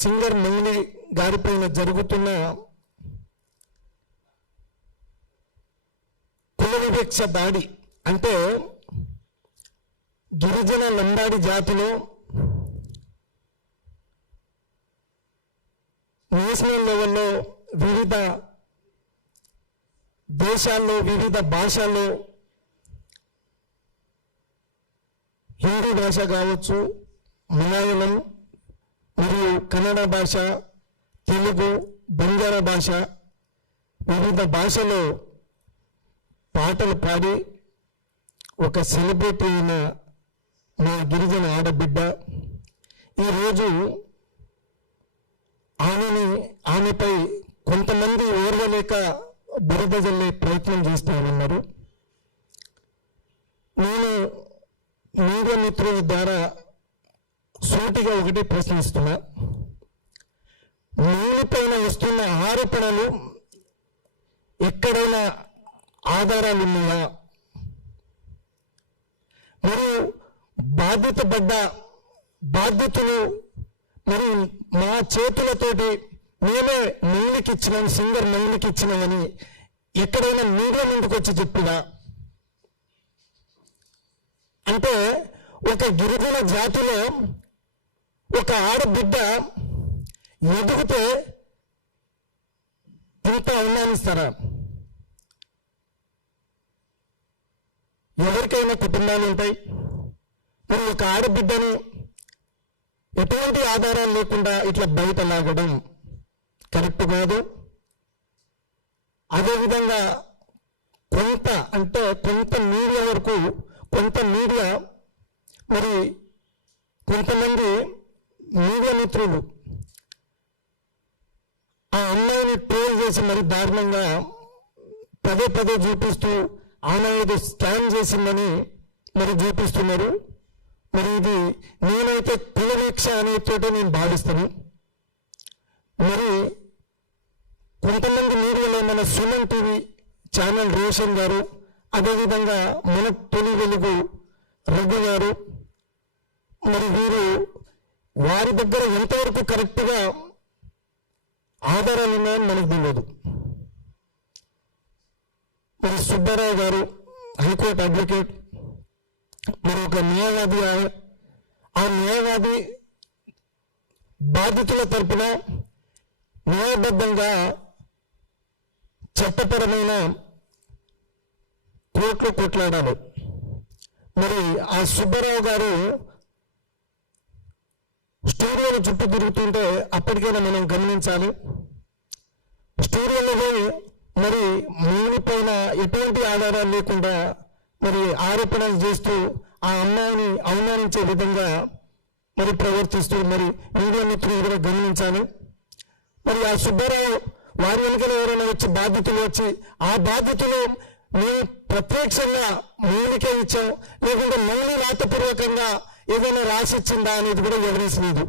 Singer Mangli గారిపైన జరుగుతున్న కుల వివక్ష దాడి అంటే గిరిజన లంబాడి జాతిలో నేషనల్ లెవెల్లో వివిధ దేశాల్లో వివిధ భాషల్లో హిందీ భాష కావచ్చు, మలయాళం మరియు కన్నడ భాష, తెలుగు, బంజారా భాష వివిధ భాషలో పాటలు పాడి ఒక సెలబ్రిటీ అయిన మా గిరిజన ఆడబిడ్డ ఈరోజు ఆమెపై కొంతమంది ఓర్వలేక బురద జల్లే ప్రయత్నం చేస్తూ ఉన్నారు. నేను మీడియా మిత్రుల ద్వారా సూటిగా ఒకటే ప్రశ్నిస్తున్నా, మీపైన వస్తున్న ఆరోపణలు ఎక్కడైనా ఆధారాలు ఉన్నాయా? మరియు బాధ్యతలు మరి మా చేతులతోటి మేమే మంగ్లీకి ఇచ్చినాం, సింగర్ మంగ్లీకి ఇచ్చినామని ఎక్కడైనా మీడియా ముందుకు వచ్చి చెప్పినా? అంటే ఒక గిరిజన జాతిలో ఒక ఆడబిడ్డ ఎదిగితే ఇంత అవమానిస్తారా? ఎవరికైనా కుటుంబాలు ఉంటాయి. మరి ఒక ఆడబిడ్డని ఎటువంటి ఆధారాలు లేకుండా ఇట్లా బయట లాగడం కరెక్ట్ కాదు. అదేవిధంగా కొంత మీడియా వరకు మరి కొంతమంది మీడియా మిత్రులు ఆ అమ్మాయిని ట్రోల్ చేసి మరి దారుణంగా పదే చూపిస్తూ ఆమె ఏదో స్కామ్ చేసిందని మరి చూపిస్తున్నారు. మరి ఇది నేనైతే కులవీక్ష అనే చోట నేను భావిస్తాను. మరి కొంతమంది మీడియాలో మన సుమన్ టీవీ ఛానల్ రోషన్ గారు, అదేవిధంగా మన తొలి వెలుగు రఘు గారు, మరి వీరు వారి దగ్గర ఎంతవరకు కరెక్ట్గా ఆధారాలు ఉన్నాయని మనకు తెలియదు. మరి సుబ్బారావు గారు హైకోర్టు అడ్వకేట్, మరి ఒక న్యాయవాది, ఆ న్యాయవాది బాధితుల తరపున న్యాయబద్ధంగా చట్టపరమైన కోర్టులో కొట్లాడాలి. మరి ఆ సుబ్బారావు గారు స్టూడియోలో చుట్టూ తిరుగుతుంటే అప్పటికైనా మనం గమనించాలి. స్టూడియోలో మరి మూని పైన ఎటువంటి ఆధారాలు లేకుండా మరి ఆరోపణలు చేస్తూ ఆ అమ్మాయిని అవమానించే విధంగా మరి ప్రవర్తిస్తూ మరి మీడియా మిత్రులు కూడా గమనించాలి. మరి ఆ సుబ్బారావు వారి వెనుకలు ఎవరైనా వచ్చి బాధ్యతలు వచ్చి ఆ బాధ్యతలు మేము ప్రత్యక్షంగా మూనికే ఇచ్చాం, లేకుంటే మళ్ళీ రాతపూర్వకంగా ఏదైనా రాసిచ్చిందా అనేది కూడా ఎవిడెన్స్ లేదు.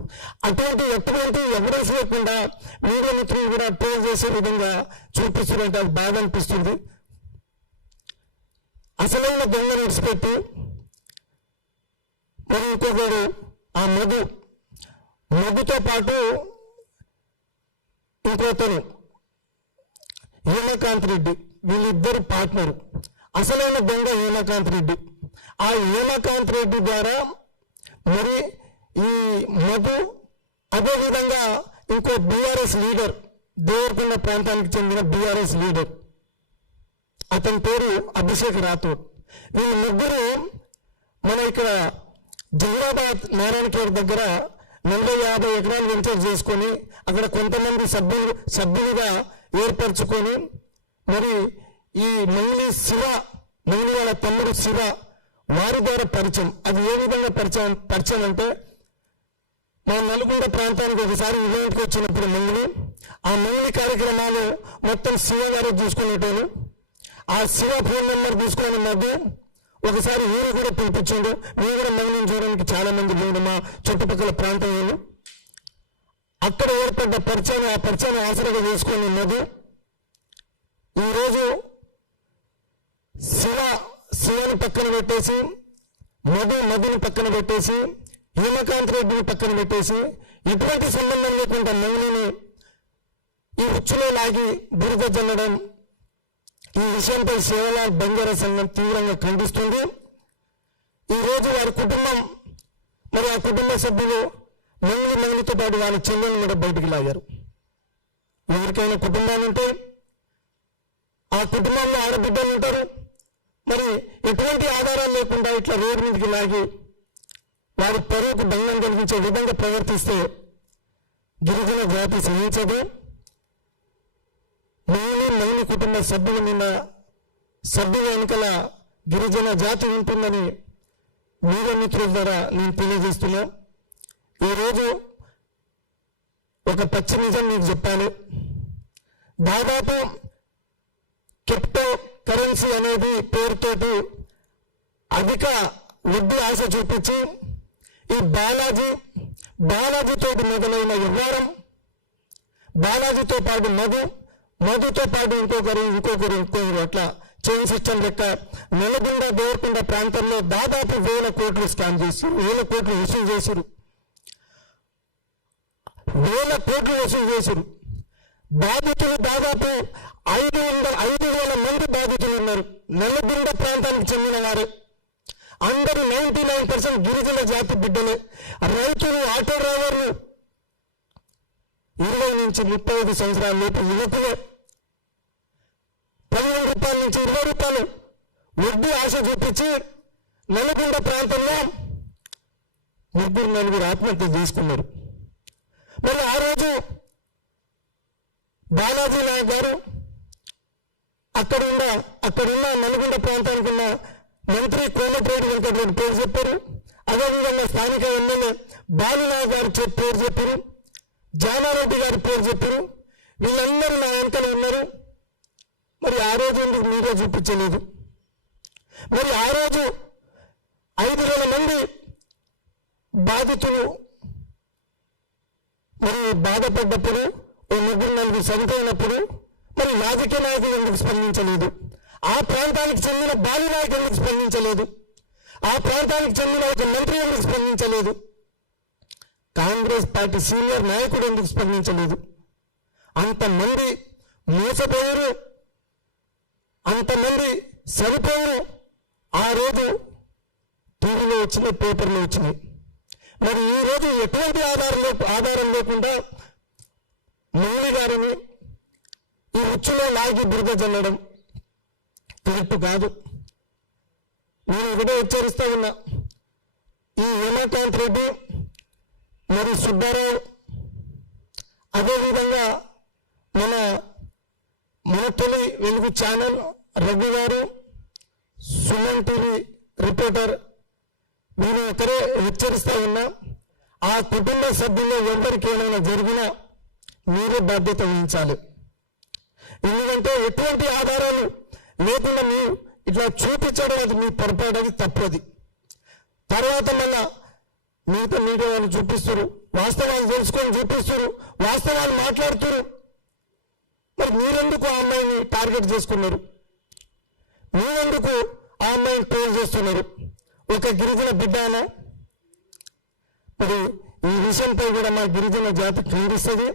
ఎటువంటి ఎవిడెన్స్ లేకుండా మీడియా మిత్రులు కూడా ట్రోల్ చేసే విధంగా చూపిస్తుందంటే అది బాధ అనిపిస్తుంది. అసలైన దొంగను విడిచిపెట్టి మరి ఇంకొకడు ఆ మధుతో పాటు ఇంకొకరు హేమకాంత్ రెడ్డి, వీళ్ళిద్దరు పార్ట్నరు. అసలైన దొంగ హేమకాంత్ రెడ్డి. ఆ హేమకాంత్ రెడ్డి ద్వారా మరి ఈ మధు, అదేవిధంగా ఇంకో బీఆర్ఎస్ లీడర్, దేవరకొండ ప్రాంతానికి చెందిన బీఆర్ఎస్ లీడర్, అతని పేరు అభిషేక్ రాథోడ్. వీళ్ళు ముగ్గురు మన ఇక్కడ జహీరాబాద్ నారాయణఖేడ్ దగ్గర 40-50 ఎకరాలు వెంచర్ చేసుకొని అక్కడ కొంతమంది సభ్యులుగా ఏర్పరచుకొని మరి ఈ మంగ్లీ వాళ్ళ తమ్ముడు శివ వారి ద్వారా పరిచయం. అది ఏ విధంగా పరిచయం అంటే మా నల్గొండ ప్రాంతానికి ఒకసారి ఈవెంట్కి వచ్చినప్పుడు ఆ మంగ్లీ కార్యక్రమాలు మొత్తం శివ గారు చూసుకునేటోను. ఆ శివ ఫోన్ నెంబర్ తీసుకొని మధ్య ఒకసారి ఊరు కూడా పిలిపించాడు. మేము కూడా మంగ్లీని చూడడానికి చాలా మంది లేడు మా చుట్టుపక్కల ప్రాంతంలో. అక్కడ ఏర్పడ్డ ఆ పరిచయం ఆసరగా చేసుకొని ఉన్నది. ఈరోజు శివని పక్కన పెట్టేసి మధుని పక్కన పెట్టేసి హేమకాంత్ రెడ్డిని పక్కన పెట్టేసి ఎటువంటి సంబంధం లేకుండా మహిళని ఈ ఉచ్చులో లాగి బురద జల్లడం, ఈ విషయంపై సేవలాల్ బంజారా సంఘం తీవ్రంగా ఖండిస్తుంది. ఈరోజు వారి కుటుంబం మరి ఆ కుటుంబ సభ్యులు మహిళతో పాటు వాళ్ళ చెల్లెలను కూడా బయటికి లాగారు. ఎవరికైనా కుటుంబాలు ఉంటే ఆ కుటుంబంలో ఆడబిడ్డలు ఉంటారు. మరి ఎటువంటి ఆధారాలు లేకుండా ఇట్లా రోడ్డు మీదకి లాగి వారి పరువుకు భంగం కలిగించే విధంగా ప్రవర్తిస్తే గిరిజన జాతి సహించదు. మహిళ కుటుంబ సభ్యుల మీద సభ్యుల వెనుకల గిరిజన జాతి ఉంటుందని మీడియా మిత్రుల ద్వారా నేను తెలియజేస్తున్నా. ఈరోజు ఒక పచ్చి నిజం మీకు చెప్పాలి. దాదాపు క్రిప్టో కరెన్సీ అనేది పేరుతోటి అధిక వడ్డీ ఆశ చూపించి ఈ బాలాజీతో మొదలైన వ్యవహారం, బాలాజీతో పాటు మధుతో పాటు ఇంకొకరు అట్లా చైన్ సిస్టమ్ లెక్క నల్లగొండ దేవరకొండ ప్రాంతంలో దాదాపు 1000 కోట్లు స్కామ్ చేశారు, 1000 కోట్లు వసూలు చేశారు, 1000 కోట్లు వసూలు చేశారు. బాధితులు దాదాపు 5,000 మంది బాధితులు ఉన్నారు. నల్లగొండ ప్రాంతానికి చెందిన వారే అందరూ 99% గిరిజన జాతి బిడ్డలే. రైతులు, ఆటో డ్రైవర్లు, 20 నుంచి 35 సంవత్సరాల లోపు యువకులే 15 రూపాయల నుంచి 20 రూపాయలు వడ్డీ ఆశ చూపించి నల్లగొండ ప్రాంతంలో 3-4 ఆత్మహత్య చేసుకున్నారు. మళ్ళీ ఆ రోజు బాలాజీ నాయక్ గారు అక్కడున్న నల్గొండ ప్రాంతానికి ఉన్న మంత్రి కోమటిరెడ్డి వెంకటరెడ్డి పేరు చెప్పారు. అదేవిధంగా స్థానిక ఎమ్మెల్యే బాలునాయక్ గారు పేరు చెప్పారు, జానారెడ్డి గారి పేరు చెప్పారు. వీళ్ళందరూ నా వెంటనే ఉన్నారు. మరి ఆ రోజు ఎందుకు మీడియా చూపించలేదు? మరి ఆ రోజు 5,000 మంది బాధితులు మరి బాధపడ్డప్పుడు, 3-4 చనిపోయినప్పుడు మరి రాజకీయ నాయకులు ఎందుకు స్పందించలేదు? ఆ ప్రాంతానికి చెందిన బాలు నాయకులు ఎందుకు స్పందించలేదు? ఆ ప్రాంతానికి చెందిన ఒక మంత్రి ఎందుకు స్పందించలేదు? కాంగ్రెస్ పార్టీ సీనియర్ నాయకుడు ఎందుకు స్పందించలేదు? అంతమంది మోసపోయారు, అంతమంది సరిపోయారు. ఆ రోజు టీవీలో వచ్చినాయి, పేపర్లో వచ్చినాయి. మరి ఈ రోజు ఎటువంటి ఆధారం లేకుండా మౌలి గారిని ఈ ఉచ్చులో లాగి బురద చల్లడం కరెక్ట్ కాదు. నేను ఒకటే హెచ్చరిస్తూ ఉన్నా, ఈ ఉమాకాంత్ రెడ్డి మరి సుబ్బారావు, అదేవిధంగా మన తొలి వెలుగు ఛానల్ రఘు గారు, సుమన్ టీవీ రిపోర్టర్, నేను ఒకరే హెచ్చరిస్తూ ఉన్నా, ఆ కుటుంబ సభ్యుల్లో ఎవరికి ఏమైనా జరిగినా మీరే బాధ్యత వహించాలి. ఎందుకంటే ఎటువంటి ఆధారాలు లేకుండా మీరు ఇట్లా చూపించడం అది మీ పొరపాటు, అది తప్పది. తర్వాత మళ్ళా మిగతా మీడియా వాళ్ళు చూపిస్తారు, వాస్తవాలు తెలుసుకొని చూపిస్తారు, వాస్తవాలు మాట్లాడుతారు. మరి మీరెందుకు ఆ అమ్మాయిని టార్గెట్ చేసుకున్నారు? మీరెందుకు ఆ అమ్మాయిని ట్రోల్ చేస్తున్నారు? ఒక గిరిజన బిడ్డ అనా? మరి ఈ విషయంపై కూడా మా గిరిజన జాతి ఖండిస్తుంది.